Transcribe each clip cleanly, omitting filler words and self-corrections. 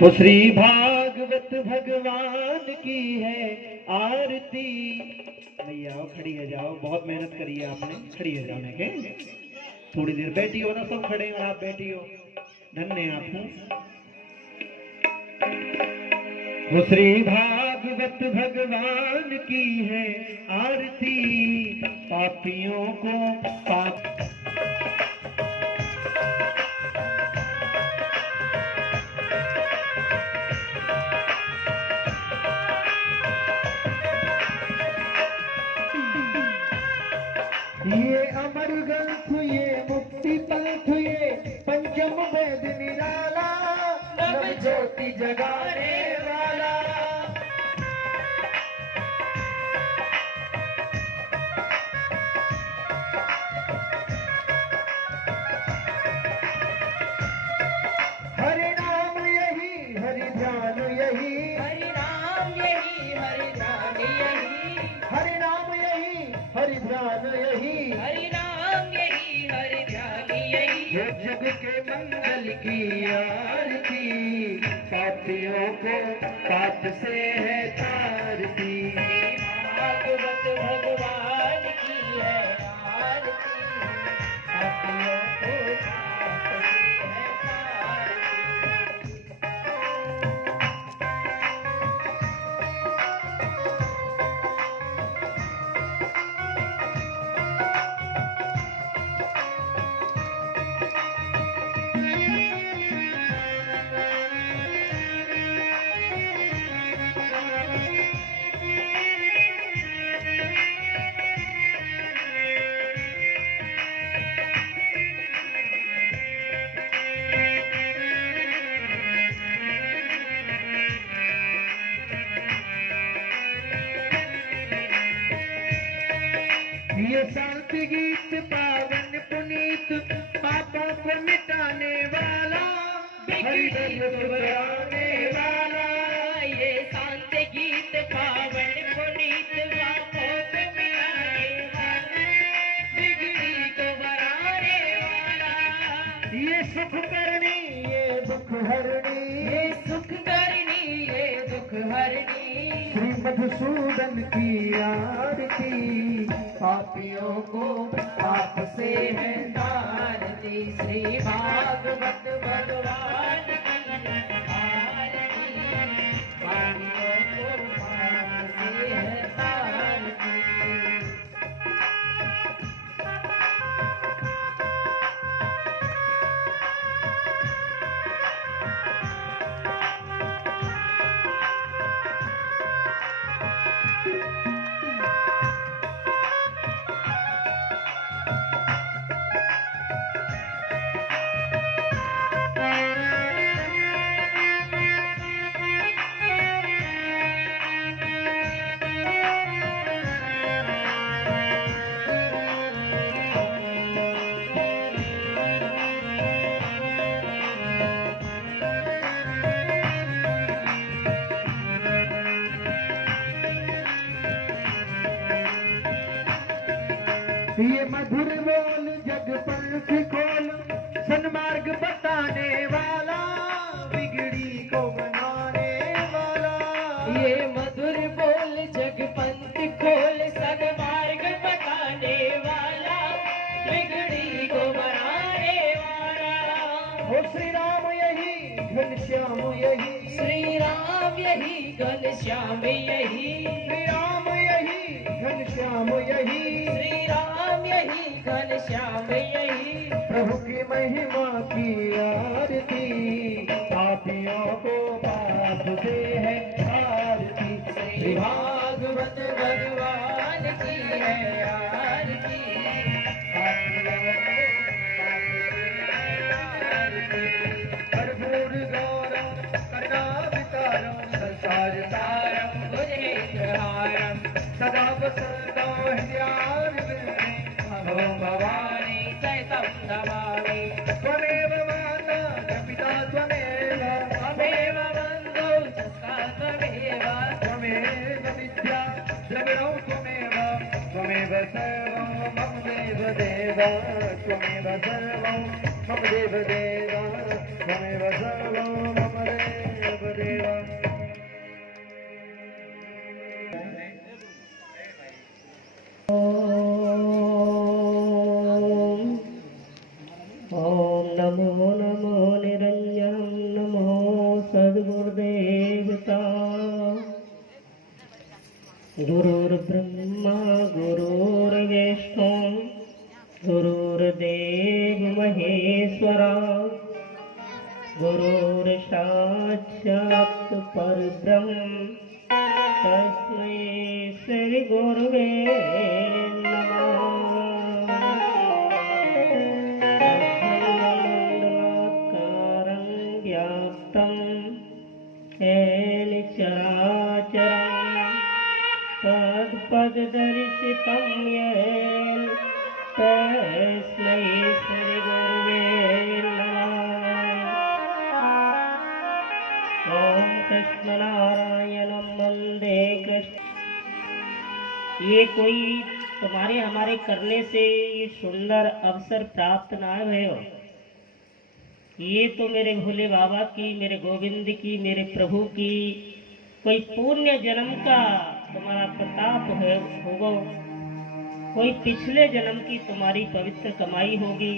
हो श्री भागवत भगवान की है आरती। भैया आओ, खड़ी है जाओ, बहुत मेहनत करी है आपने, खड़ी है जाने के। थोड़ी देर बैठी हो ना, सब खड़े और आप बैठी हो, धन्य आप हूँ। हो श्री भागवत भगवान की है आरती, पापियों को पाप ये अमर ग्रंथ, ये मुक्ति पंथ, ये पंचम वेद निराला, नव ज्योति जगाने वाला। हरि नाम यही, हरि ध्यान यही, हरि नाम यही, हरि ध्यान यही, हरि नाम यही, हरि ध्यान यही, हरि नाम यही, हरि ध्यान यही। ये जग के मंगल की आरती, पापियों को पाप से है तारती। भागवत भगवान की है आरती, पापियों को पाप से है तारती। ये शांति गीत पावन पुनीत, पापों को मिटाने वाला, हरि रस बराने वाला। ये शांत गीत पावन पुनीत, पापों को मिटाने वाला, बिगड़ी को बराने वाला। ये सुख करनी, ये दुख हरणी, ये सुख करनी, ये दुख हरणी। श्री मधुसूदन की आरती, पापियों को पाप से है आरती, श्री भागवत भगवान की आरती, पापियों को पाप से है तारती। ये मधुर बोल जग पंथ खोल, सन्मार्ग बताने वाला, बिगड़ी को बनाने वाला। ये मधुर बोल जग पंथ खोल, सन्मार्ग बताने वाला, बिगड़ी को बनाने वाला। हो श्री राम यही, घनश्याम यही, श्री राम यही, घनश्याम यही, श्री राम यही, घनश्याम यही, श्री राम यही, घनश्याम यही। प्रभु की महिमा की आरती, पापियों को पाप से है आरती। श्री भागवत भगवान की है आरती, पापियों को पाप से है आरती। कर्पूर गौरम करुणावतारम, संसार सारम भुजगेन्द्रहारं, सदा वसंतो हृदयारविन्दे, अहो भवानी सहितं नमामि। त्वमेव माता च पिता त्वमेव, त्वमेव बन्धुः सखा त्वमेव, त्वमेव विद्या द्रविणौ त्वमेव, त्वमेव सर्वं मम देव देव, त्वमेव सर्वं मम देव देव, त्वमेव सर्वं मम देव गुरुर्ब्रह्मा गुरुर्विष्णु गुरुर्देव महेश्वरा गुरुर्साक्षात् परब्रह्म तस्मै श्री गुरुवे नमः। व्याप्तं येन चराचरं तत्पददर्शितं येन तस्मै श्री गुरुवे नमः। ओम कृष्णनारायणं वंदे कृष्ण। ये कोई तुम्हारे हमारे करने से ये सुंदर अवसर प्राप्त ना भयो, ये तो मेरे भोले बाबा की, मेरे गोविंद की, मेरे प्रभु की कोई पुण्य जन्म का तुम्हारा प्रताप है होगा, कोई पिछले जन्म की तुम्हारी पवित्र कमाई होगी,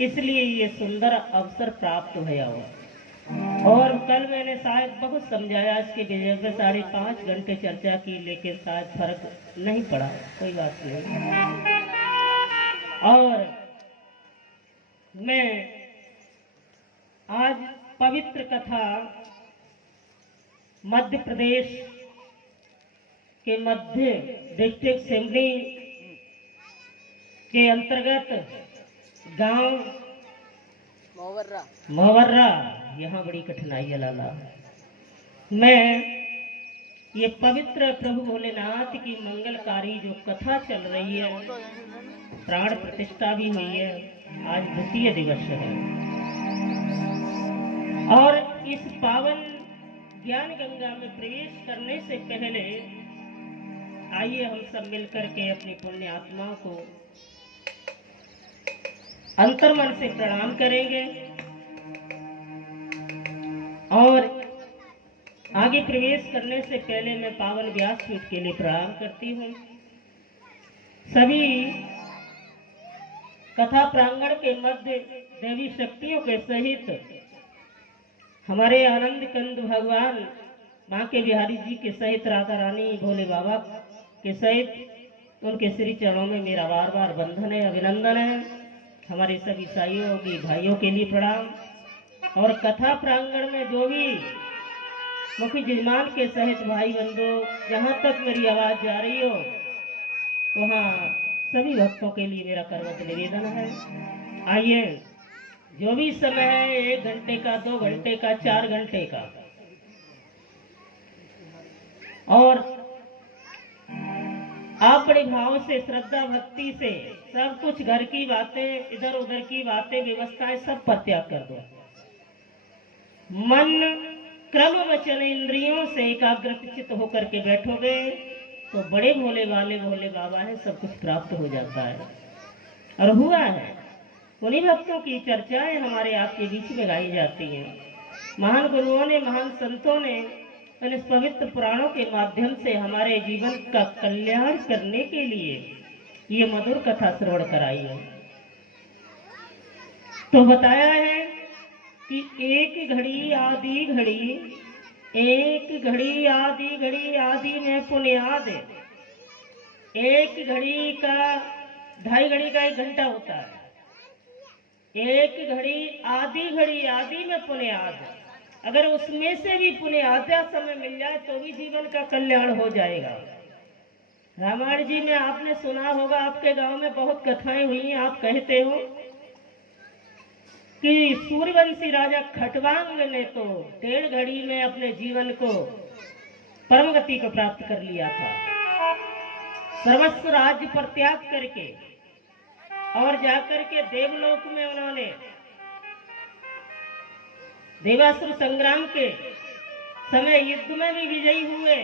इसलिए ये सुंदर अवसर प्राप्त हुआ हुआ। और कल मैंने शायद बहुत समझाया इसके विषय में, 5.5 घंटे चर्चा की, लेकिन शायद फर्क नहीं पड़ा, कोई बात नहीं। और मैं आज पवित्र कथा मध्य प्रदेश के मध्य डिस्ट्रिक्ट सिमरी के अंतर्गत गांव मोहवर्रा, यहाँ बड़ी कठिनाई है लाला। मैं ये पवित्र प्रभु भोलेनाथ की मंगलकारी जो कथा चल रही है, प्राण प्रतिष्ठा भी हुई है, आज द्वितीय दिवस है। और इस पावन ज्ञान गंगा में प्रवेश करने से पहले आइए हम सब मिलकर के अपनी पुण्य आत्माओं को अंतर्मन से प्रणाम करेंगे और आगे प्रवेश करने से पहले मैं पावन व्यासपीठ के लिए प्रणाम करती हूँ। सभी कथा प्रांगण के मध्य देवी शक्तियों के सहित हमारे आनंद कंद भगवान माँ के बिहारी जी के सहित राधा रानी भोले बाबा के सहित उनके श्री चरणों में मेरा बार बार बंधन है, अभिनंदन है। हमारे सभी ईसाइयों की भाइयों के लिए प्रणाम। और कथा प्रांगण में जो भी मुख्य जजमान के सहित भाई बंधु, जहाँ तक मेरी आवाज जा रही हो वहाँ सभी भक्तों के लिए मेरा करवत निवेदन है। आइए, जो भी समय है, 1 घंटे का, 2 घंटे का, 4 घंटे का, और आप बड़े भाव से, श्रद्धा भक्ति से सब कुछ, घर की बातें, इधर उधर की बातें, व्यवस्थाएं सब पर त्याग कर दो। मन क्रम वचन इंद्रियों से एकाग्र चित्त होकर के बैठोगे तो बड़े भोले वाले भोले बाबा है, सब कुछ प्राप्त हो जाता है और हुआ है। उन्हीं भक्तों की चर्चाएं हमारे आपके बीच में गाई जाती हैं। महान गुरुओं ने, महान संतों ने इस पवित्र पुराणों के माध्यम से हमारे जीवन का कल्याण करने के लिए ये मधुर कथा श्रवण कराई है। तो बताया है कि एक घड़ी आदि घड़ी, एक घड़ी आदि घड़ी, आदि में पुण्याद, एक घड़ी का 2.5 घड़ी का 1 घंटा होता है। एक घड़ी आदि में पुण्याद, अगर उसमें से भी पुण्य आधा समय मिल जाए तो भी जीवन का कल्याण हो जाएगा। रामायण जी में आपने सुना होगा, आपके गांव में बहुत कथाएं हुई। आप कहते हो कि सूर्यवंशी राजा खटवांग ने तो 1.5 घड़ी में अपने जीवन को परम गति को प्राप्त कर लिया था। सर्वस्व राज्य पर त्याग करके और जाकर के देवलोक में उन्होंने देवासुर संग्राम के समय युद्ध में भी विजयी हुए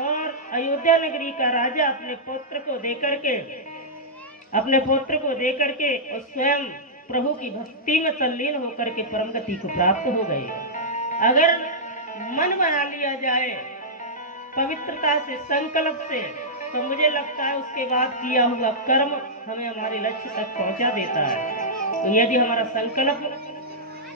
और अयोध्या नगरी का राजा अपने पुत्र को देकर के और स्वयं प्रभु की भक्ति में तल्लीन होकर के परम गति को प्राप्त हो गए। अगर मन बना लिया जाए पवित्रता से, संकल्प से, तो मुझे लगता है उसके बाद किया हुआ कर्म हमें हमारे लक्ष्य तक पहुंचा देता है। तो यदि हमारा संकल्प